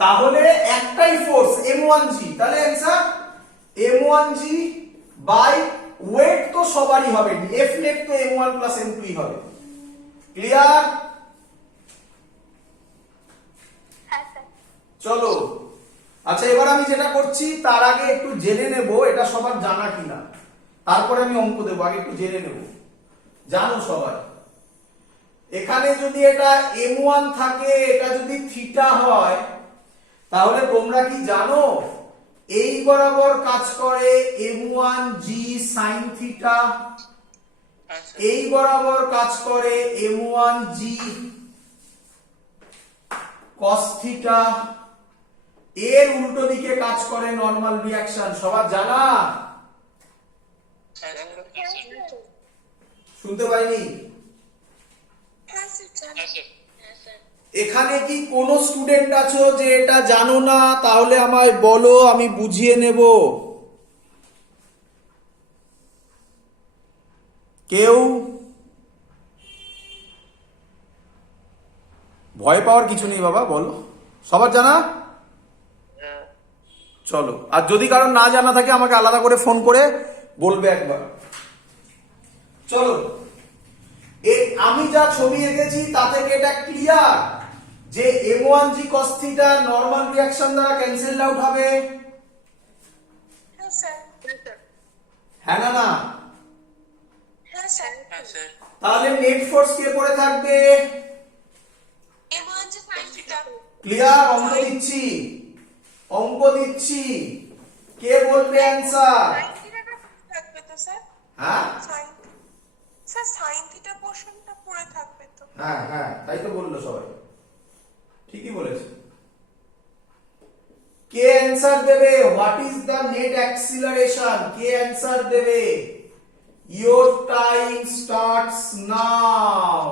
তাহলে একটাই force m1g, তাহলে অ্যান্সার m1g বাই ওয়েট তো সবারই হবে, এফ নেট তো m1 প্লাস m2 হবে। ক্লিয়ার? চলো আচ্ছা, এবার আমি যেটা করছি তার আগে একটু জেনে নেব এটা সবার জানা কিনা, তারপরে আমি অঙ্ক দেবো। আগে একটু জেনে নেব, জানো সবাই এখানে যদি এটা m1 থাকে, এটা যদি থিটা হয়, তাহলে তোমরা কি জানো এই বরাবর কাজ করে m1g sin থিটা, এই বরাবর কাজ করে m1g cos থিটা, এর উল্টো দিকে কাজ করে নরমাল রিঅ্যাকশন। সবার জানা? শুনতে পাইনি? এখানে কি কোন স্টুডেন্ট আছো যে এটা জানো না? তাহলে আমায় বলো, আমি বুঝিয়ে নেব। কেউ? ভয় পাওয়ার কিছু নেই বাবা, বলো। সবার জানা? চলো, আর যদি কারণ না জানা থাকে আমাকে আলাদা করে ফোন করে বলবে একবার। চলো, আমি যা ছবি এঁকেছি তা থেকে এটা ক্লিয়ার যে m1g cos theta normal reaction দ্বারা ক্যান্সেল আউট হবে। হ্যাঁ না না? তাহলে নেট ফোর্স কে পড়ে থাকবে? ক্লিয়ার? অঙ্ক দিচ্ছি, অঙ্ক দিচ্ছি, কে বলবে অ্যান্সার? হ্যাঁ হ্যাঁ হ্যাঁ, তাই তো বললো সবাই, ঠিকই বলেছে। কে অ্যান্সার দেবে? What is the net acceleration? কে অ্যান্সার দেবে? Your time starts now.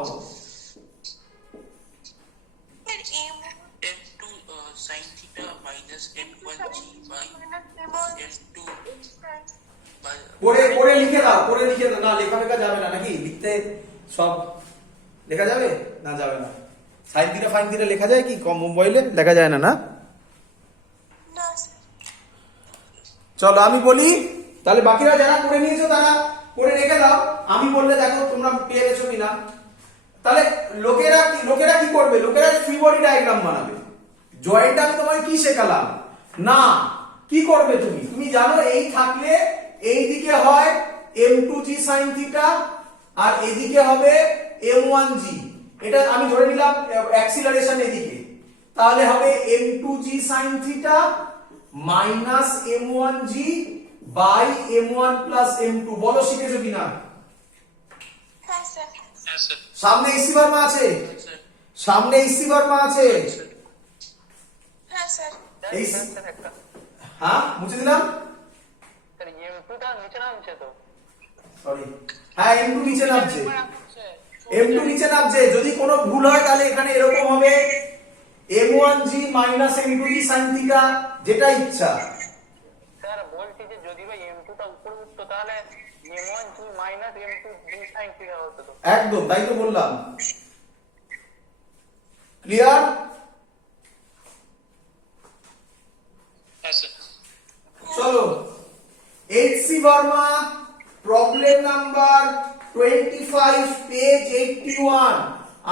পড়ে লিখে দাও, পড়ে লিখে দাও। না, লেখা লেখা যাবে না নাকি? লিখতে সব লেখা যাবে না? যাবে না। সাইন থিটা ফাইন থিটা লেখা যায় কি কম মোবাইলে? লেখা যায় না? না, চলো আমি বলি, তাহলে বাকিরা যারা করে নিয়েছো তারা করে রেখে দাও। আমি বললে দেখো তোমরা পেয়ে গেছো কিনা। তাহলে লোকেরা কি করবে? লোকেরা ফ্রি বডি ডায়াগ্রাম বানাবে। জয়েন্ট আমি তোমায় কি শেখালাম না? কি করবে তুমি? তুমি জানো এই থাকলে এই দিকে হয় m2g sin থিটা আর এদিকে হবে m1g। এটা আমি ধরে নিলাম অ্যাক্সিলারেশন এদিকে, তাহলে হবে m2g sin theta minus m1g by m1 plus m2। বলো শিখেছো কিনা? সামনে ইসি ভার্মা আছে, সামনে ইসি ভার্মা আছে। হ্যাঁ মুছে দিলাম, সরি। হ্যাঁ m2 নিচে নামছে, m2 নিচে নামছে। যদি কোনো ভুল হয় তাহলে এখানে এরকম হবে m1g minus m2g sin theta, যেটা ইচ্ছা। স্যার বলছি যে যদি ভাই m2 টা উপরে উঠতো তাহলে m1g minus m2g sin theta হতো তো। একদম তাই তো বললাম। ক্লিয়ার? চলো HC Verma problem number 25 page 81।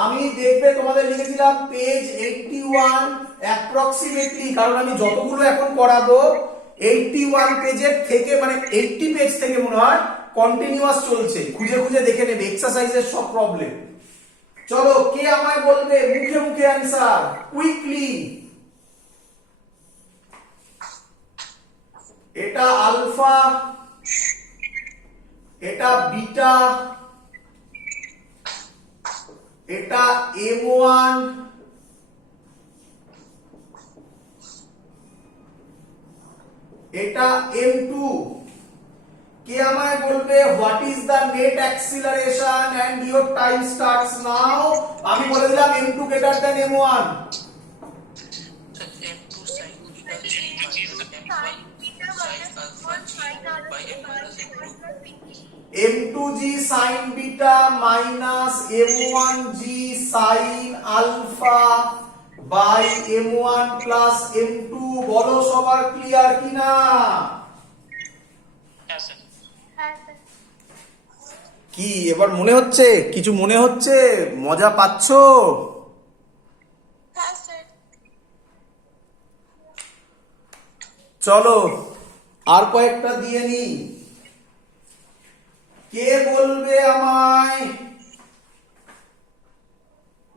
আমি দেখবে তোমাদের লিখেছিলাম পেজ 81 অ্যাপ্রক্সিমেটলি, কারণ আমি যতগুলো এখন করাবো 81 পেজের থেকে, মানে 80 পেজ থেকে মনে হয় কন্টিনিউয়াস চলছে। খুঁজে খুঁজে দেখে নেবে এক্সারসাইজের সব প্রবলেম। চলো, কে আমায় বলবে মুখে মুখে অ্যান্সার কুইকলি? এটা আলফা, এটা বিটা, এটা m1, এটা m2। কে আমায় বলবে what is the net acceleration and your time starts now? আমি বলে দিলাম m2 greater than m1। m2g sin beta minus m1g sin alpha by m1 plus m2। বলো সবার ক্লিয়ার কিনা? হ্যাঁ স্যার। কি এবার মনে হচ্ছে? কিছু মনে হচ্ছে? মজা পাচ্ছো? হ্যাঁ স্যার। চলো আর কয়েকটা দিয়ে নি। কে বলবে আমায়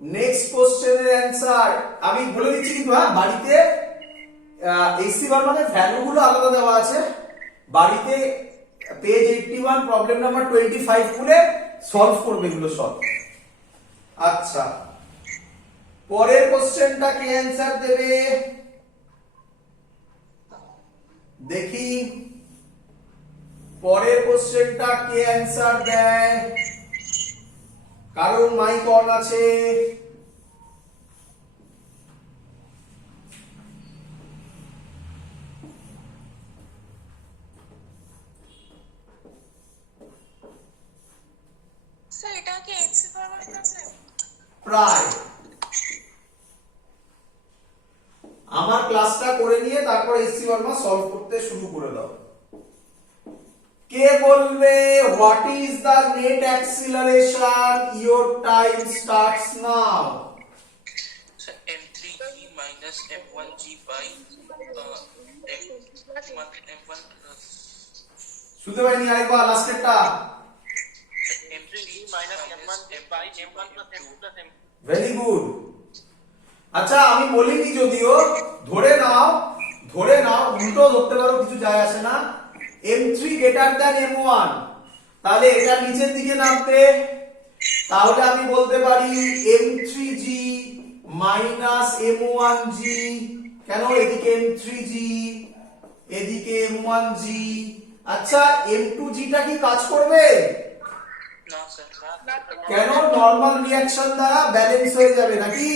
নেক্সট কোশ্চেনের অ্যান্সার? আমি বলে দিচ্ছি কিন্তু, হ্যাঁ, বাড়িতে এসি বর্মানের ভ্যালুগুলো আলাদা দেওয়া আছে। বাড়িতে পেজ 81 প্রবলেম নাম্বার 25 খুলে সলভ করবে এগুলো সব। আচ্ছা, পরের কোশ্চেনটা কে অ্যান্সার দেবে দেখি? পরের কোশ্চেনটা কে অ্যান্সার দেয়? কারণ মাইক অন আছে। স্যার এটা কি এক্স ফরওয়ার্ড আছে? প্রায়। আমার ক্লাসটা করে নিয়ে তারপর এসসি বর্মা সলভ করতে শুরু করে দাও। কে বলবে what is the net acceleration? Your time starts now. So m3g minus m1g by m1 plus শুনতে পাইনি, আরেকবার লাস্টেরটা। m3g minus minus m1 by m1g m1 by plus m2 m2 plus m। Very good. আচ্ছা, আমি বলিনি যদিও, ধরে নাও উল্টো ধরতে পারো, কিছু যায় আসে না। m3 গ্রেটার দ্যান m1, তাহলে এটা নিচের দিকে নামবে। তাহলে আমি বলতে পারি m3g মাইনাস m1g। কেন? এদিকে m3g, এদিকে m1g। আচ্ছা, m2g টা কি কাজ করবে? না স্যার কেন? নরমাল রিঅ্যাকশন দ্বারা ব্যালেন্স হয়ে যাবে নাকি?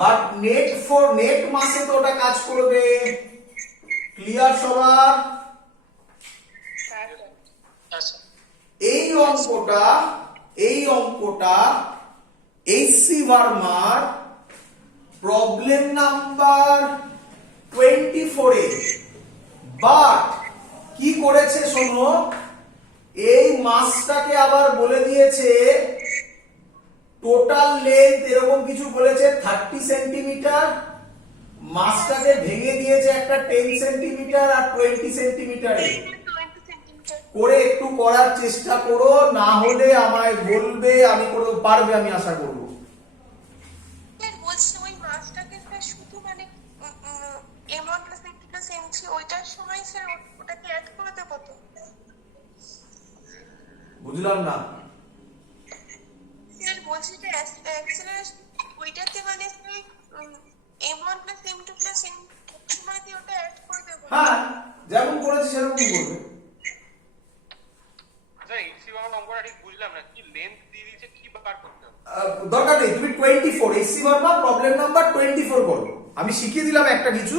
বাট নেট মাসে তো ওটা কাজ করবে। ক্লিয়ার সবার? আচ্ছা এই অঙ্কটা এইচসি ভার্মার প্রবলেম নাম্বার 24 এ। বাট কি করেছে শোনো, এই মাসটাকে আবার বলে দিয়েছে টোটাল লেন্থ এরকম কিছু বলেছে 30 সেন্টিমিটার। মাসটাকে ভেঙে দিয়েছে একটা 10 সেন্টিমিটার আর 20 সেন্টিমিটারে। 20 সেন্টিমিটার। করে একটু করার চেষ্টা করো, না হলে আমায় বলবে। আমি করে পারবে, আমি আশা করব। স্যার বলছি ওই মাসটাকে স্যার শুধু মানে m1 plus m2 plus m3 ওইটার সময় স্যার ওটাকে অ্যাড করে দেবো তো? বুঝলাম না। স্যার বলছি যে অ্যাক্সিলারেশন ওইটাতে মানে m1 plus m2 plus m সময় দিয়ে ওটা অ্যাড করে দেবো? হ্যাঁ, যেমন করেছে সেরকম করবে। আচ্ছা এসি বাংলা অঙ্কটা ঠিক বুঝলাম না, কি লেন্থ দিয়ে দিয়েছে, কি বার করতে হবে? দরকার নেই, তুমি 24 এসসি ভার্মা প্রবলেম নাম্বার 24 করো। আমি শিখিয়ে দিলাম একটা কিছু,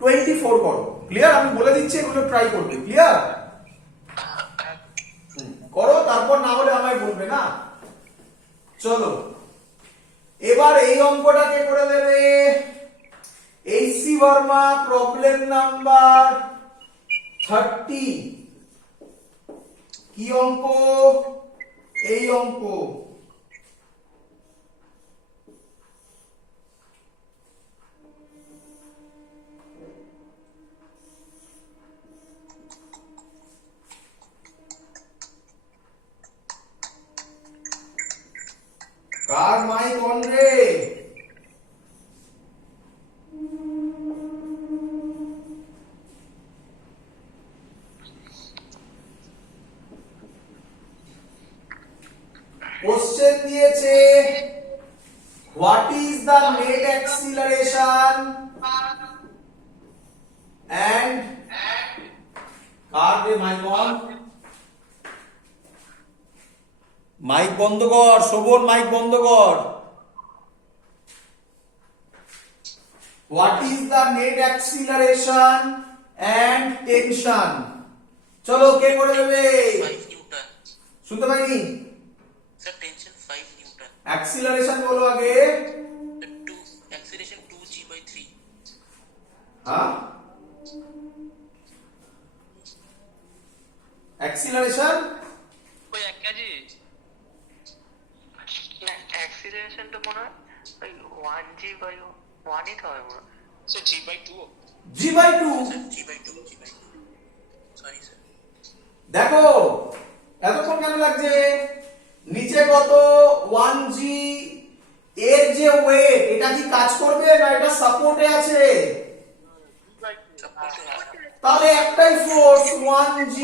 24 করো। ক্লিয়ার? আমি বলে দিচ্ছি, এগুলো ট্রাই করবে। ক্লিয়ার? করো, তারপর না হলে আমায় বলবে না। চলো এবার এই অঙ্কটাকে করে দেবে এইচসি ভার্মা প্রবলেম নাম্বার 30। কি অঙ্ক? এই অঙ্ক। কার মাইক অন রে? কোশ্চেন দিয়েছে what is the net acceleration and কার রে মাইক অন? মাইক বন্ধ কর শোভন, মাইক বন্ধ কর। What is the net acceleration and tension? চলো কে করে দেবে? 5 নিউটন শুনতে পাইনি? স্যার টেনশন 5 নিউটন অ্যাক্সিলারেশন বলো আগে। 2 acceleration 2g/3 হ্যাঁ, অ্যাক্সিলারেশন ওই এক কেজি না অ্যাক্সিলারেশনটা মনে হয় ওই 1g/1 তো হয় মনে হয় sir g/2 g/2। g/2 sorry sir দেখো এতক্ষণ কেন লাগছে? নিচে কত 1g, এর যে ওয়েট এটা কি কাজ করবে না এটা সাপোর্টে আছে? তাহলে একটাই ফোর্স 1g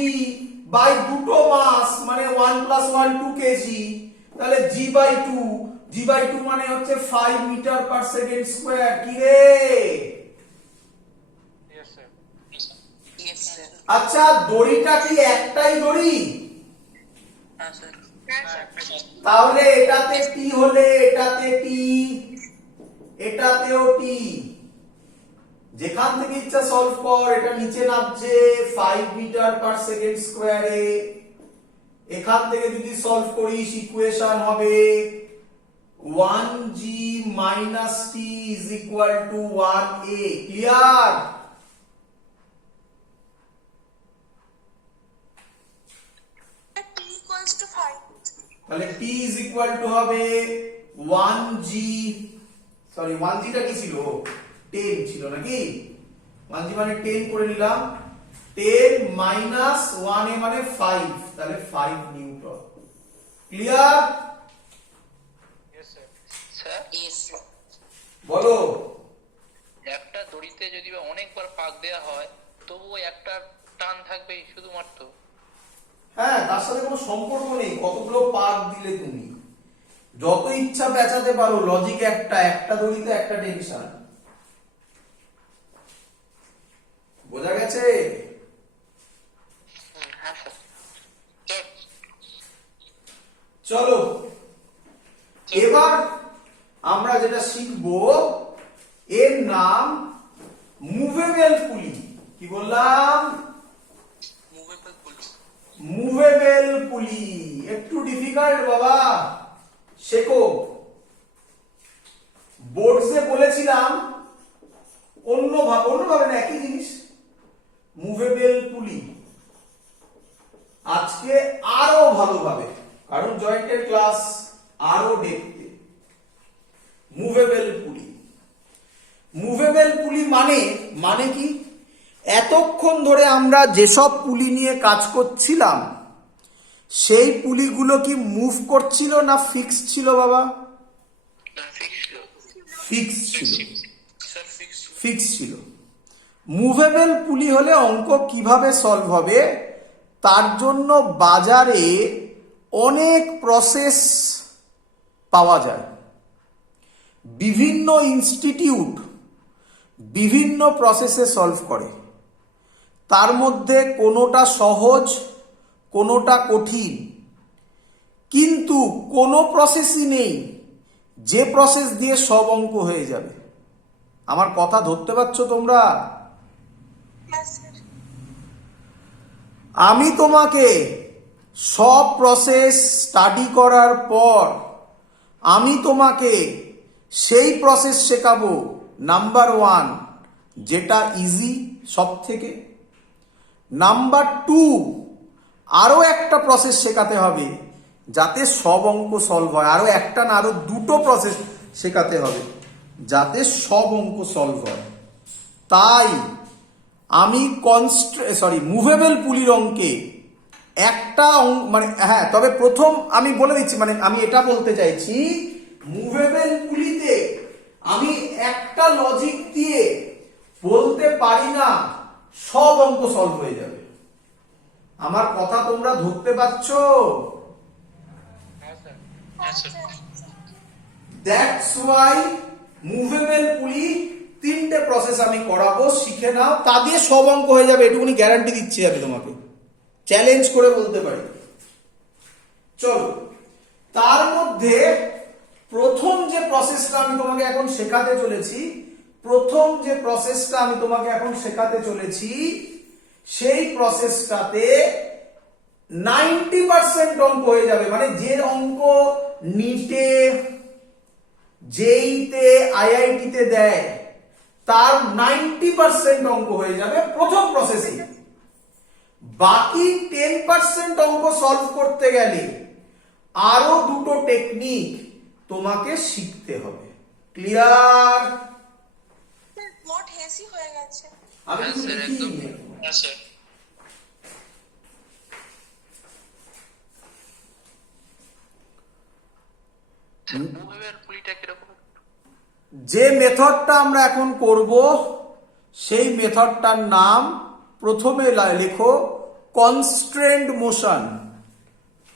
বাই দুটো মাস মানে 1 + 1 2 কেজি, তাহলে g/2 মানে হচ্ছে 5 মিটার পার সেকেন্ড স্কয়ার। কি রে? ইয়েস স্যার আচ্ছা দড়িটা কি একটাই দড়ি? হ্যাঁ স্যার তাহলে এটাতে টি হলে এটাতে টি, এটাতেও টি। যেখান থেকে ইচ্ছা সলভ কর। এটা নিচে নামছে 5 মিটার পার সেকেন্ড স্কয়ারে। এখান থেকে যদি সলভ করিস ইকুয়েশন হবে 1g - t = 1a। Clear? t equals to 5. তাহলে t = হবে 1g, সরি 1g টা কি ছিল? 10 ছিল নাকি? 1g মানে 10 করে নিলাম। 10 - 1a মানে 5, তাহলে 5 নিউটন। ক্লিয়ার? স্যার ইয়েস বলো। একটা দড়িতে যদি বা অনেকবার পাক দেওয়া হয় তবুও একটা টান থাকবে শুধুমাত্র। হ্যাঁ, তার সাথে কোনো সম্পর্ক নেই কতগুলো পাক দিলে তুমি। যত ইচ্ছা পেঁচাতে পারো, লজিক একটা দড়িতে একটা টেনশন। বোঝা গেছে? হ্যাঁ স্যার চলো এবার আমরা যেটা শিখবো এর নাম মুভেবল পুলি। কি বললাম? মুভেবল পুলি মুভেবল পুলি। একটু ডিফিকাল্ট বাবা, শেখো। বোর্ডসে বলেছিলাম অন্যভাবে না, একই জিনিস। মুভেবল পুলি আজকে আরো ভালোভাবে, কারণ জয়েন্টের ক্লাস আরো দেখতে। মুভেবল পুলি, মুভেবল পুলি মানে কি? এতক্ষণ ধরে আমরা যেসব পুলি নিয়ে কাজ করছিলাম সেই পুলিগুলো কি মুভ করছিল না ফিক্স ছিল বাবা? ফিক্স ছিল, স্যার ফিক্স ফিক্স ছিল। মুভেবল পুলি হলে অঙ্ক কিভাবে সলভ হবে তার জন্য বাজারে অনেক প্রসেস পাওয়া যায়। বিভিন্ন ইনস্টিটিউট বিভিন্ন প্রসেসে সলভ করে। তার মধ্যে কোনোটা সহজ, কোনোটা কঠিন, কিন্তু কোনো প্রসেসই নেই যে প্রসেস দিয়ে সব অঙ্ক হয়ে যাবে। আমার কথা ধরতে পারছো তোমরা? Yes, sir. আমি তোমাকে সব প্রসেস স্টাডি করার পর আমি তোমাকে সেই প্রসেস শেখাবো নাম্বার 1 যেটা ইজি সব থেকে। নাম্বার 2 আরো একটা প্রসেস শেখাতে হবে যাতে সব অঙ্ক সলভ হয়। আরো একটা না, আরো দুটো প্রসেস শেখাতে হবে যাতে সব অঙ্ক সলভ হয়। তাই আমি মুভেবল পুলির অঙ্কে একটা মানে হ্যাঁ, তবে প্রথম আমি বলে দিচ্ছি, মানে আমি এটা বলতে চাইছি মুভেবল পুলিতে আমি একটা লজিক দিয়ে বলতে পারি না সব অঙ্ক সলভ হয়ে যাবে। আমার কথা তোমরা ধরতে পারছো? দ্যাটস ওয়াই মুভেবল পুলি 3টে প্রসেস আমি করাবো, শিখে নাও। তা দিয়ে সব অঙ্ক হয়ে যাবে, এটুকুনি গ্যারান্টি দিচ্ছি আমি তোমাকে, চ্যালেঞ্জ করে বলতে পারি। চলো, তার মধ্যে প্রথম যে প্রসেসটা আমি তোমাকে এখন শেখাতে চলেছি সেই প্রসেসটাতে 90% অঙ্ক হয়ে যাবে। মানে যে অঙ্ক নিটে জেইতে আইআইটিতে দেয় তার 90% অঙ্ক হয়ে যাবে প্রথম প্রসেসিং। বাকি 10% অঙ্ক সলভ করতে গেলে আরো দুটো টেকনিক তোমাকে শিখতে হবে। ক্লিয়ার? মোট হেসি হয়ে গেছে। আমি হ্যাঁ, কিছু স্যার, লিখিনি। হ্যাঁ স্যার। বুহেভিয়ার পুলিটা কিরকম? যে মেথডটা আমরা এখন করব সেই মেথডটার নাম প্রথমে লেখো কনস্ট্রেন্ড মোশন।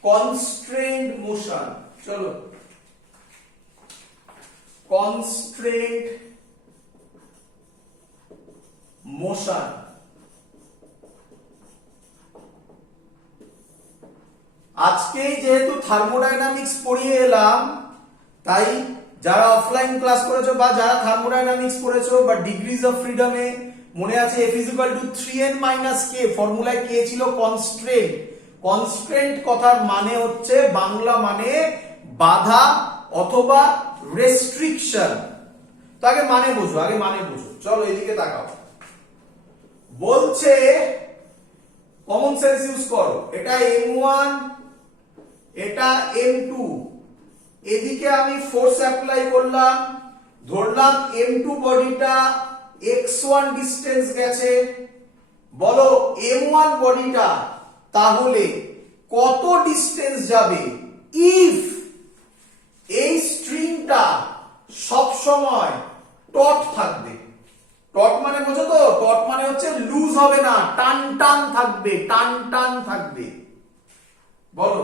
কনস্ট্রেন্ড মোশন, চলো কনস্ট্রেন্ড মোশন। আজকে যেহেতু থার্মোডাইনামিক্স পড়িয়ে এলাম, তাই যারা অফলাইন ক্লাস করেছো বা যারা থার্মোডাইনামিক্স পড়েছো বা ডিগ্রিজ অফ ফ্রিডমে মনে আছে F = 3n - k, ফর্মুলায় k ছিল কনস্ট্রেন্ট। কনস্ট্রেন্ট কথার মানে হচ্ছে বাংলা মানে বাধা অথবা রেস্ট্রিকশন। তো আগে মানে বুঝো, চলো এদিকে তাকাও। বলছে কমন সেন্স ইউজ করো, এটা m1 এটা m2, এদিকে আমি ফোর্স অ্যাপ্লাই করলাম, ধরলাম m2 বডিটা x1 ডিসটেন্স গেছে। বলো m1 বডিটা তাহলে কত ডিসটেন্স যাবে ইফ এই স্ট্রিংটা সব সময় টট থাকবে। টট মানে বোঝো তো? টট মানে হচ্ছে লুজ হবে না, টান টান থাকবে, টান টান থাকবে। বলো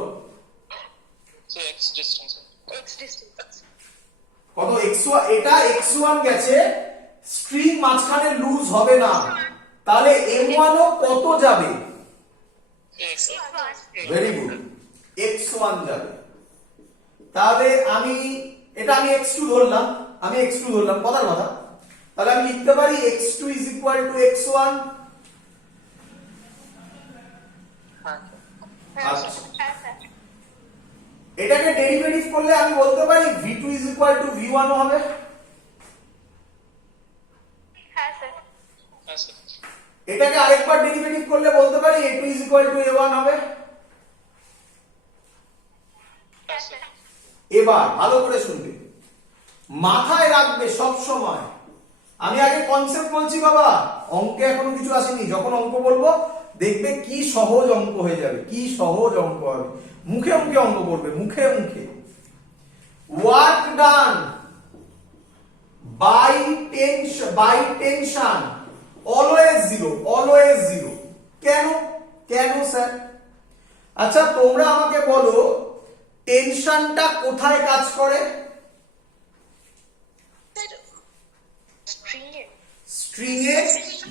এক্স ডিসটেন্স। X distance. কত x1, এটা x1 গেছে, স্ট্রিং মাঝখানে লুজ হবে না, তাহলে m1 ও কত যাবে? ভেরি গুড, x1 যাবে। তাহলে আমি x2 ধরলাম, কথার কথা। তাহলে আমি লিখতে পারি x2 = x1। আচ্ছা, হ্যাঁ স্যার। এটাকে ডেরিভেটিভ করলে আমি বলতে পারি v2 = v1 হবে। হ্যাঁ স্যার। এটাকে আরেকবার ডেরিভেটিভ করলে বলতে পারি a2 = a1 হবে। হ্যাঁ স্যার। এবার ভালো করে শুনবে, মাথায় রাখবে সব সময়। আমি আগে কনসেপ্ট বলছি বাবা, অঙ্কে এখনো কিছু আসেনি। যখন অঙ্ক বলবো দেখবে কি সহজ অঙ্ক হয়ে যাবে, কি সহজ অঙ্ক হবে। মুখে মুখে অঙ্ক করবে, মুখে মুখে। Work done by tension always zero. কেন স্যার? আচ্ছা তোমরা আমাকে বলো টেনশনটা কোথায় কাজ করে? স্ট্রিং এ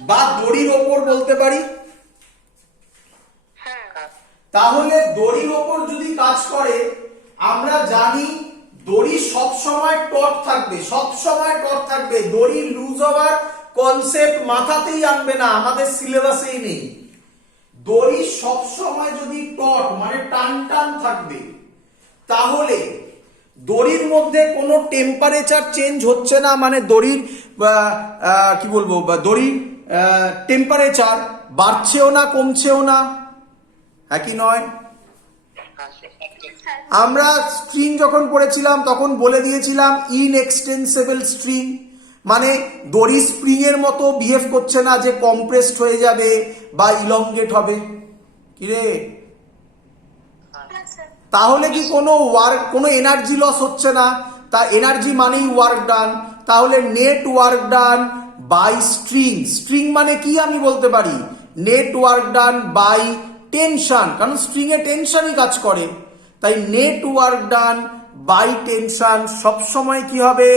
বা দড়ির ওপর বলতে পারি। তাহলে দড়ির ওপর যদি কাজ করে, আমরা জানি দড়ি সব সময় টট থাকবে, দড়ি লুজ হওয়ার কনসেপ্ট মাথাতেই আনবে না, আমাদের সিলেবাসেই নেই। দড়ি সব সময় যদি টট মানে টান টান থাকবে, তাহলে দড়ির মধ্যে কোনো টেম্পারেচার চেঞ্জ হচ্ছে না, মানে দড়ির কি বলবো, দড়ির টেম্পারেচার বাড়ছেও না কমছেও না, হ্যাঁ কি নয়? আমরা স্ট্রিং যখন পড়েছিলাম তখন বলে দিয়েছিলাম ইনএক্সটেন্সিবল স্ট্রিং, মানে দড়ি স্প্রিং এর মতো বিহেভ করছে না যে কম্প্রেসড হয়ে যাবে বা ইলংগেট হবে। কি রে, তাহলে কি কোনো এনার্জি লস হচ্ছে না? তা এনার্জি মানেই ওয়ার্ক ডান। তাহলে net work done by string মানে কি আমি বলতে পারি net work done by tension, কারণ স্ট্রিং এ টেনশনই কাজ করে। তাই net work done by tension সব সময় কি হবে?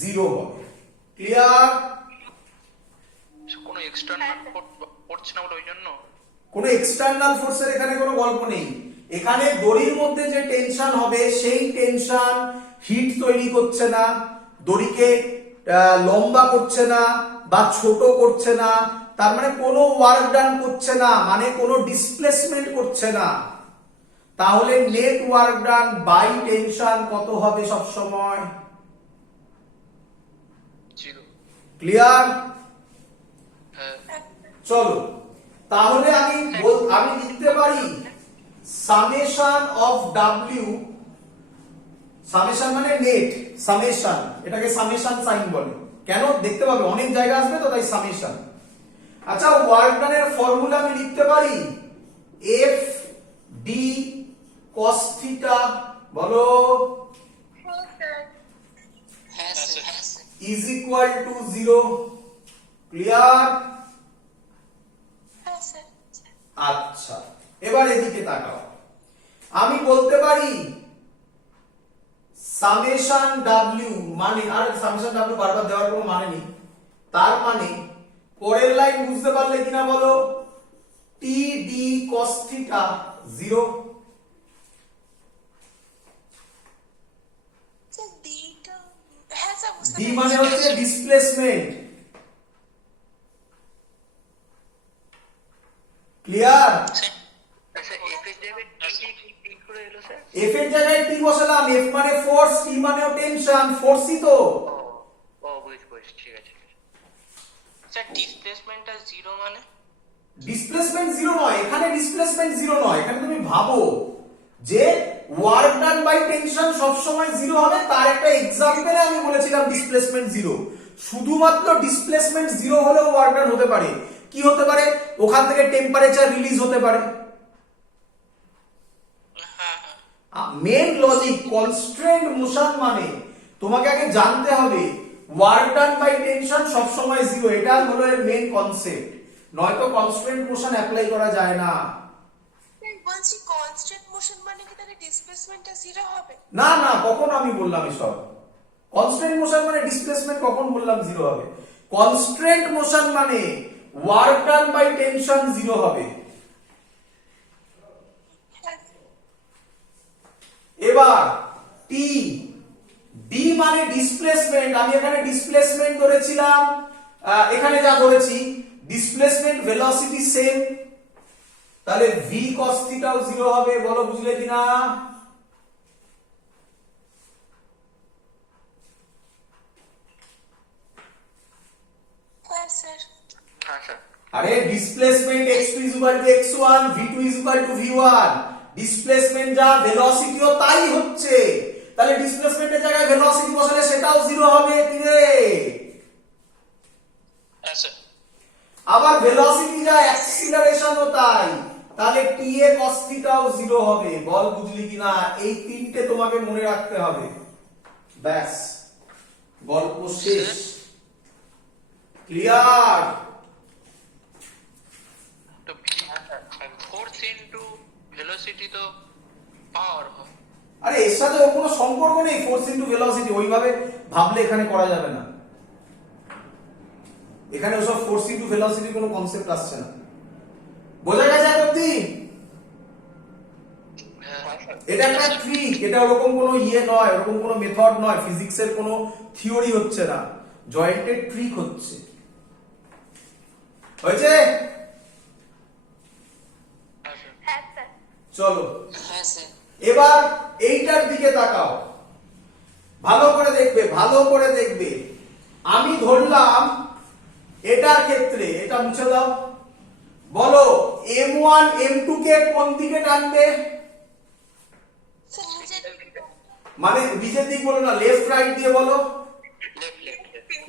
জিরো হবে। ক্লিয়ার? কোনো এক্সটার্নাল পড়ছে না বলে ওই জন্য কোনো এক্সটার্নাল ফোর্সের এখানে কোনো গল্প নেই। এখানে দড়ির মধ্যে যে টেনশন হবে সেই টেনশন হিট তৈরি করছে না, দড়িকে লম্বা করছে না বা ছোট করছে না, তার মানে কোনো ওয়ার্ক ডান করছে না, মানে কোনো ডিসপ্লেসমেন্ট করছে না। তাহলে net work done by tension কত হবে সব সময়? 0। ক্লিয়ার? হ্যাঁ। চলো তাহলে আমি লিখতে পারি সামেশন অফ ডাব্লিউ, সামেশন মানে নেট, সামেশন, এটাকে সামেশন সাইন বলে। কেন? দেখতে পাবে অনেক জায়গা আসবে তো, তাই সামেশন। আচ্ছা, ওয়ার্ক ডানের ফর্মুলা আমি লিখতে পারি এফ ডি কস থিটা, বলো, হ্যাঁ sir. Is equal to 0। Clear? হ্যাঁ স্যার। আচ্ছা, এবার এদিকে তাকাও। আমি বলতে পারি সামেশন ডাব্লিউ মানে, আর সামেশন ডাব্লিউ বারবার দেওয়ার কোনো মানে নেই, তার মানে পরের লাইন বুঝতে পারলে কিনা বলো, T D cos theta 0। Sir d theta, হ্যাঁ স্যার বুঝতে ডি পেরেছি। মানে হচ্ছে ডিসপ্লেসমেন্ট। ক্লিয়ার? আচ্ছা, এফ এর জায়গায় টি করে এলো স্যার? এফ এর জায়গায় টি বসালাম, এফ মানে ফোর্স, টি মানে টেনশন, ফোর্সই তো। ও বুঝছি, ঠিক আছে। স্যার ডিসপ্লেসমেন্টটা 0 মানে? ডিসপ্লেসমেন্ট 0 নয়, এখানে ডিসপ্লেসমেন্ট 0 নয়, এখানে তুমি ভাবো যে ওয়ার্ক ডান বাই টেনশন সব সময় 0 হবে, তার একটা এক্সাম্পলে আমি বলেছিলাম ডিসপ্লেসমেন্ট 0। শুধুমাত্র ডিসপ্লেসমেন্ট 0 হলেও ওয়ার্ক ডান হতে পারে। কি হতে পারে? ওখান থেকে টেম্পারেচার রিলিজ হতে পারে। হ্যাঁ। মেন লজিক, কনস্ট্রেন্ট মোশন মানে তোমাকে আগে জানতে হবে ওয়ার্ক ডান বাই টেনশন সব সময় 0, এটা হলো এর মেন কনসেপ্ট, নয়তো কনস্ট্রেন্ট মোশন অ্যাপ্লাই করা যায় না। স্যার বলছি কনস্ট্যান্ট মোশন মানে কি তাহলে ডিসপ্লেসমেন্টটা 0 হবে? না না, কখন আমি বললাম এসব? কনস্ট্রেন্ট মোশন মানে ডিসপ্লেসমেন্ট কখন বললাম 0 হবে? কনস্ট্রেন্ট মোশন মানে ওয়ার্ক ডান বাই টেনশন 0 হবে। হ্যাঁ। এবার টি ডি মানে ডিসপ্লেসমেন্ট, আমি এখানে ডিসপ্লেসমেন্ট ধরেছিলাম, এখানে যা ধরেছি ডিসপ্লেসমেন্ট ভেলোসিটি সেম, তাহলে ভি কস থিটাও 0 হবে। বলো বুঝলে কিনা? হ্যাঁ স্যার। হ্যাঁ স্যার। আরে displacement x2 x1, v2 v1, displacement যা ভেলোসিটিও তাই হচ্ছে, তাহলে ডিসপ্লেসমেন্টের জায়গায় ভেলোসিটি বসালে সেটাও 0 হবে। কি রে? হ্যাঁ স্যার। আবার ভেলোসিটি যা অ্যাক্সিলারেশনও তাই, তাহলে টি এ cos থিটাও 0 হবে। বল বুঝলি কিনা? এই তিনটে তোমাকে মনে রাখতে হবে, ব্যাস গল্প শেষ। ক্লিয়ার? তো ফোর্স ইনটু ভেলোসিটি তো পাওয়ার হয়। আরে এর সাথে ওর কোনো সম্পর্ক নেই, ফোর্স ইনটু ভেলোসিটি, ওইভাবে ভাবলে এখানে করা যাবে না। এখানে ওসব ফোর্স ইনটু ভেলোসিটি কোনো কনসেপ্ট আসছে না। বোঝা গেছে এতদিন? এটা একটা ট্রিক, এটা ওরকম কোনো ইয়ে নয়, ওরকম কোনো মেথড নয়, ফিজিক্সের কোনো থিওরি হচ্ছে না, জয়েন্টেড ট্রিক হচ্ছে। হয়েছে? হ্যাঁ স্যার। চলো হ্যাঁ স্যার। এবার এইটার দিকে তাকাও, ভালো করে দেখবে, ভালো করে দেখবে। আমি ধরলাম এটার ক্ষেত্রে, এটা মুছে দাও, বলো m1 m2 কে কোন দিকে টানবে? স্যার নিচের দিকে। মানে নিচের দিক বলো না, লেফট রাইট দিয়ে বলো। Left left.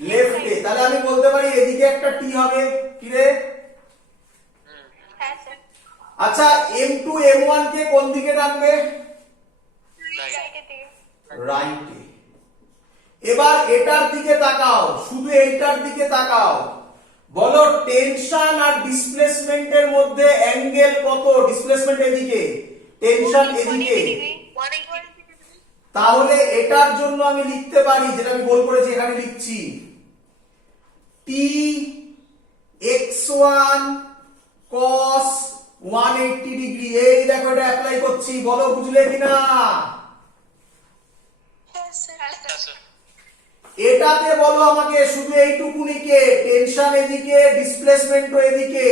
লেফটে, তাহলে আমি বলতে পারি এদিকে একটা টি হবে। কি রে? হ্যাঁ স্যার। আচ্ছা, m2 m1 কে কোন দিকে টানবে? রাইটের দিকে। রাইটে। এবার এটার দিকে তাকাও, শুধু এইটার দিকে তাকাও, বলো টেনশন আর ডিসপ্লেসমেন্টের মধ্যে অ্যাঙ্গেল কত? ডিসপ্লেসমেন্ট এদিকে, টেনশন এদিকে। তাহলে এটার জন্য আমি লিখতে পারি, যেটা আমি গোল করেছি এখানে লিখছি, টি x1 cos 180 ডিগ্রি। এই দেখো এটা অ্যাপ্লাই করছি, বলো বুঝলে কিনা? হ্যাঁ স্যার। এটাতে বলো আমাকে শুধু এইটুকুনিকে, টেনশন এদিকে, ডিসপ্লেসমেন্ট এদিকে,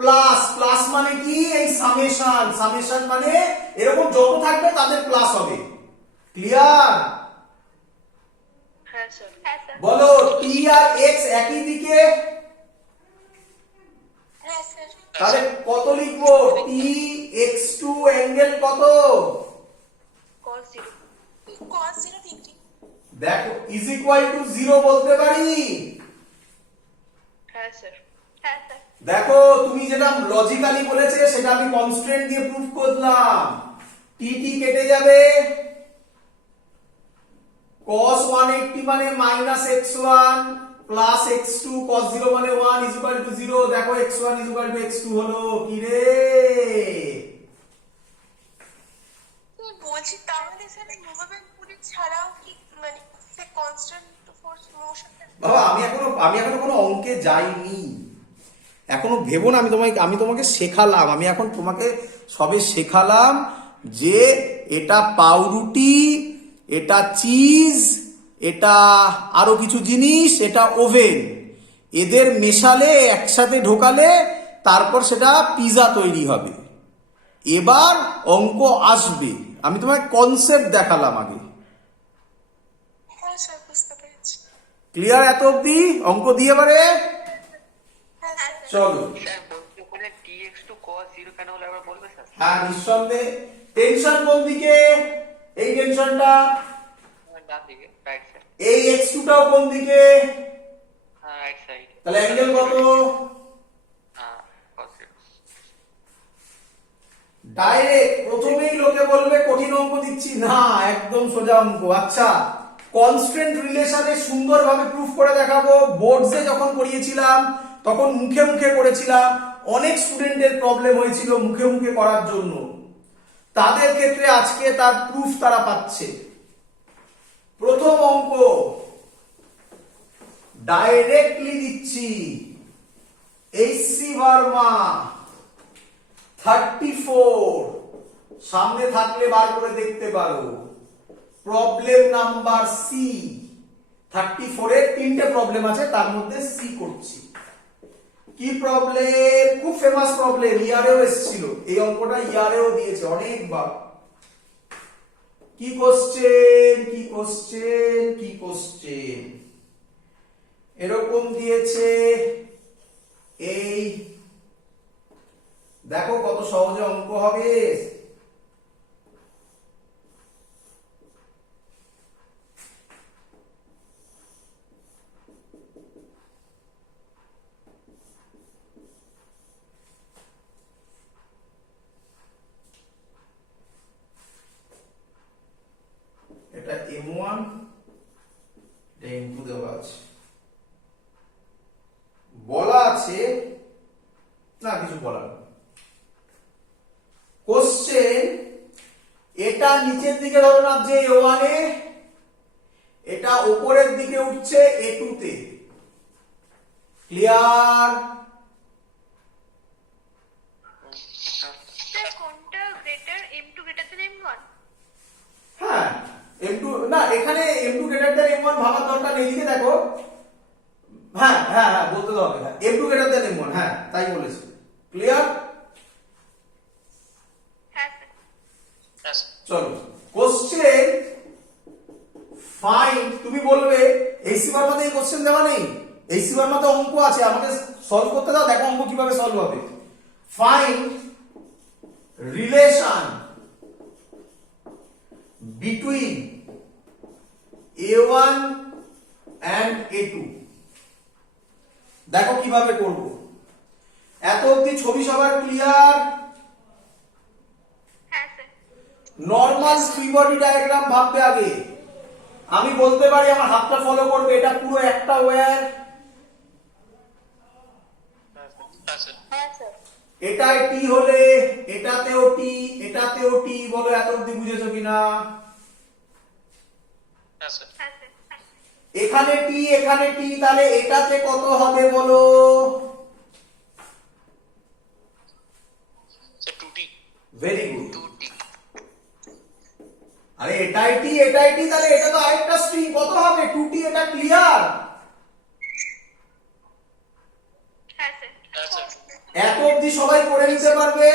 প্লাস প্লাস মানে কি? এই সামেশন, সামেশন মানে এরকম যত থাকবে তাদের প্লাস হবে। ক্লিয়ার? হ্যাঁ স্যার। হ্যাঁ স্যার। বলো টি আর এক্স একই দিকে, হ্যাঁ স্যার। তাহলে কত লিখবো? টি এক্স টু অ্যাঙ্গেল কত? cos 0। cos 0 degree. দেখো ইজ ইকুয়াল টু 0 বলতে পারি? হ্যাঁ স্যার। হ্যাঁ স্যার। দেখো তুমি যেটা লজিক্যালি বলেছে সেটা আমি কনস্ট্যান্ট দিয়ে প্রুফ করলাম। টি টি কেটে যাবে, cos 180 মানে minus x1 plus x2 cos 0 মানে 1 ইজ ইকুয়াল টু 0। দেখো x1 is equal to x2 হলো কি রে? বলছি তাহলে স্যার মুভেবল পুরি ছাড়াও কি মানে সে কনস্ট্যান্ট ফোর্স মোশনটা? বাবা আমি এখনো কোনো অঙ্কে যাইনি, এখনো ভেবো না। আমি তোমাকে শেখালাম, আমি এখন তোমাকে সবে শেখালাম যে এটা পাউরুটি, এটা চিজ, এটা আরো কিছু জিনিস, এটা ওভেন, এদের মেশালে একসাথে ঢোকালে তারপর সেটা পিজা তৈরি হবে। এবার অঙ্ক আসবে, আমি তোমাকে কনসেপ্ট দেখালাম আগে। হ্যাঁ স্যার বুঝতে পেরেছি। ক্লিয়ার এত অব্দি? অঙ্ক দিয়ে পারে? হ্যাঁ স্যার। চলো। স্যার বলছি ওখানে dx to cos 0 কেন হলো একবার বলবে স্যার? হ্যাঁ নিঃসন্দেহে। টেনশন কোন দিকে? এই টেনশনটা। ডান দিকে, রাইট সাইড। এই x2 টাও কোন দিকে? হ্যাঁ রাইট সাইড। তাহলে অ্যাঙ্গেল কত? হ্যাঁ cos 0। ডাইরেক্ট প্রথমেই লোকে বলবে কঠিন অঙ্ক দিচ্ছি না, একদম সোজা অঙ্ক। আচ্ছা, কনস্ট্যান্ট রিলেশনে সুন্দরভাবে প্রুফ করে দেখাবো। বোর্ডসে যখন পড়িয়েছিলাম তখন মুখে মুখে করেছিলাম, অনেক স্টুডেন্টের প্রবলেম হয়েছিল মুখে মুখে করার জন্য, তাদের ক্ষেত্রে আজকে তার প্রুফ তারা পাচ্ছে। প্রথম অঙ্ক ডাইরেক্টলি দিচ্ছি, এইচসি ভার্মা 34, সামনে থাকলে বার করে দেখতে পারো। Problem number C. 34 এর তিনটে প্রবলেম আছে, তার মধ্যে সি করছি। কি প্রবলেম? খুব ফেমাস প্রবলেম, ইয়ারেও এসেছিল এই অঙ্কটা, ইয়ারেও দিয়েছে অনেকবার। কি কোশ্চেন, কি কোশ্চেন, কি কোশ্চেন? এরকম দিয়েছে, এই দেখো কত সহজে অঙ্ক হবে। এটা m1, এটা m2 দেওয়া আছে, বলা আছে না, কিছু বলার নেই। কোশ্চেন, এটা নিচের দিকে ধরো না যে a1 এ, এটা উপরের দিকে উঠছে a2 তে। ক্লিয়ার? স্যার কোনটা greater m2 greater than m1? হ্যাঁ m2 না, এখানে m2 গ্রেটার দ্যান m1 ভাবার দরকার নেই, লিখে দেখো। হ্যাঁ হ্যাঁ হ্যাঁ বলতে তো হবে, হ্যাঁ m2 গ্রেটার দ্যান m1, হ্যাঁ তাই বলেছে। ক্লিয়ার? হ্যাঁ স্যার। Yes. চলো কোশ্চেন ফাইন্ড, তুমি বলবে এই সিবার মধ্যে এই কোশ্চেন দেওয়া নেই, এই সিবার মধ্যে অঙ্ক আছে, আমাকে সলভ করতে দাও, দেখো অঙ্ক কিভাবে সলভ হবে। Find relation between a1 and a2। দেখো কিভাবে করব। এত অবধি ছবি সবার ক্লিয়ার? হ্যাঁ sir. Normal free body diagram ভাববে আগে। আমি বলতে পারি, আমার হাতটা ফলো করবে, এটা পুরো একটা ওয়্যার, Yes, sir. হ্যাঁ স্যার। এটাই টি হলে এটাতেও টি, এটাতেও টি। বলো এত অবধি বুঝেছো কিনা? Yes, sir. হ্যাঁ স্যার। এখানে টি, এখানে টি, তাহলে এটাতে কত হবে বলো? Sir, 2T. Very good. 2T. আরে এটাই টি, এটাই টি, তাহলে এটা তো আরেকটা স্ট্রিং, কত হবে? 2t। এটা ক্লিয়ার? হ্যাঁ স্যার। Yes, sir. এত অবধি সবাই করে নিতে পারবে?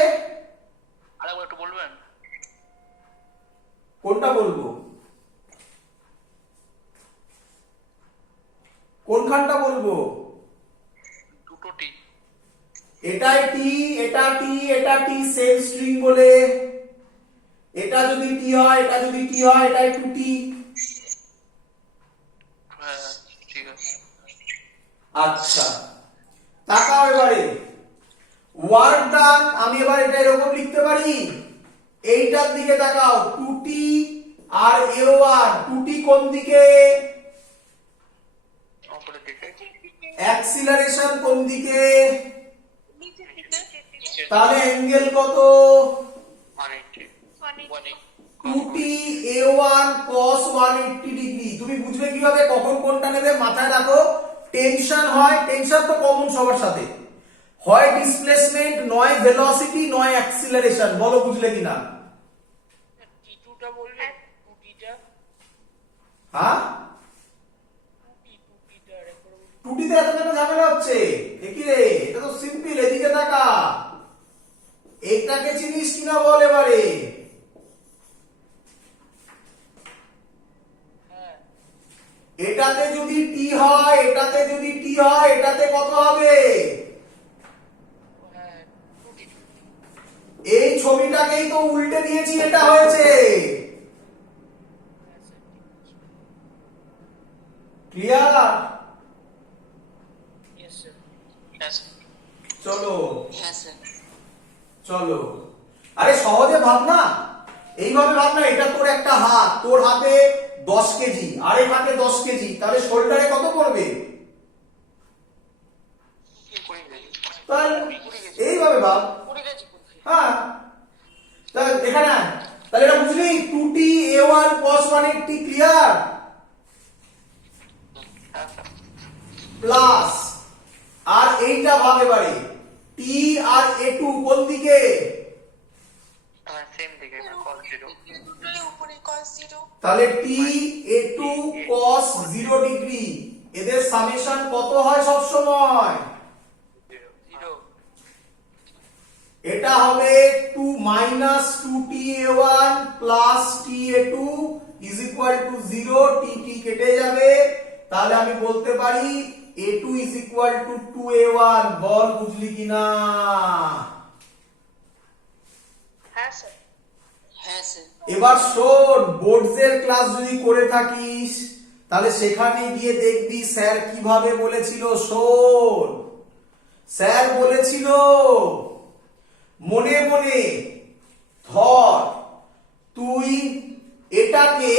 আরেকবার একটু বলবেন? কোনটা বলবো? কোনখানটা বলবো? দুটো টি। এটাই টি, এটা টি, এটা টি, সেম স্ট্রিং বলে। এটা যদি টি হয়, এটা যদি টি হয়, এটা একটু টি। হ্যাঁ ঠিক আছে। আচ্ছা, তাকাও এবারে। ওয়ার্ক ডান, আমি এবার এটা এরকম লিখতে পারি। এইটার দিকে তাকাও, 2t আর a1, 2t কোন দিকে? অপরের দিকে। অ্যাক্সিলারেশন কোন দিকে? নিচের দিকে তাহলে অ্যাঙ্গেল কত? 180 180 2t a1 cos 180 ডিগ্রি। তুমি বুঝবে কিভাবে কখন কোনটা নেবে? মাথায় রাখো, টেনশন হয়, টেনশন তো কমন সবার সাথে, হয় ডিসপ্লেসমেন্ট, নয় ভেলোসিটি, নয় অ্যাক্সিলারেশন। বলো বুঝলে কিনা? টিটুটা বললে টুটিটা হ্যাঁ, টুটিটা একবার বললে। টুটিতে এত কেন ঝামেলা হচ্ছে? একই রে, এটা তো সিম্পল। এদিকে তাকা, এইটাকে চিনিস কিনা বল এবারে। হ্যাঁ এটাতে যদি টি হয়, এটাতে যদি টি হয়, এটাতে কত হবে? হ্যাঁ টুটি এই ছবিটাকেই তো উল্টে দিয়েছি, এটা হয়েছে। ক্লিয়ার? Yes sir. হ্যাঁ স্যার। চলো হ্যাঁ স্যার। চলো, আরে সহজে ভাব না, এইভাবে ভাব না। এটা তোর একটা হাত, তোর হাতে 10 কেজি, আরেক হাতে 10 কেজি, তাহলে শোল্ডারে কত পড়বে? তাহলে এইভাবে ভাব। হ্যাঁ, তাহলে এখানে আয়। তাহলে এটা বুঝলি, 2t a1 cos 180 ক্লিয়ার? হ্যাঁ স্যার। প্লাস, আর এইটা ভাব এবারে, t আর a2 কোন দিকে? হ্যাঁ সেম দিকে cos 0। দুটোই উপরে cos 0 তাহলে t a2 cos 0 ডিগ্রি, এদের সামেশন কত হয় সব সময়? 0 এটা হবে 2 minus 2t a1 plus t a2 is equal to 0, t t কেটে যাবে। তাহলে আমি বলতে পারি a2 is equal to 2a1। বল বুঝলি কিনা? হ্যাঁ স্যার হ্যাঁ স্যার। এবার শোন, বোর্ডসের ক্লাস যদি করে থাকিস, তাহলে সেখানে গিয়ে দেখবি স্যার কিভাবে বলেছিল। শোন, স্যার বলেছিল, মনে মনে ধর তুই এটাকে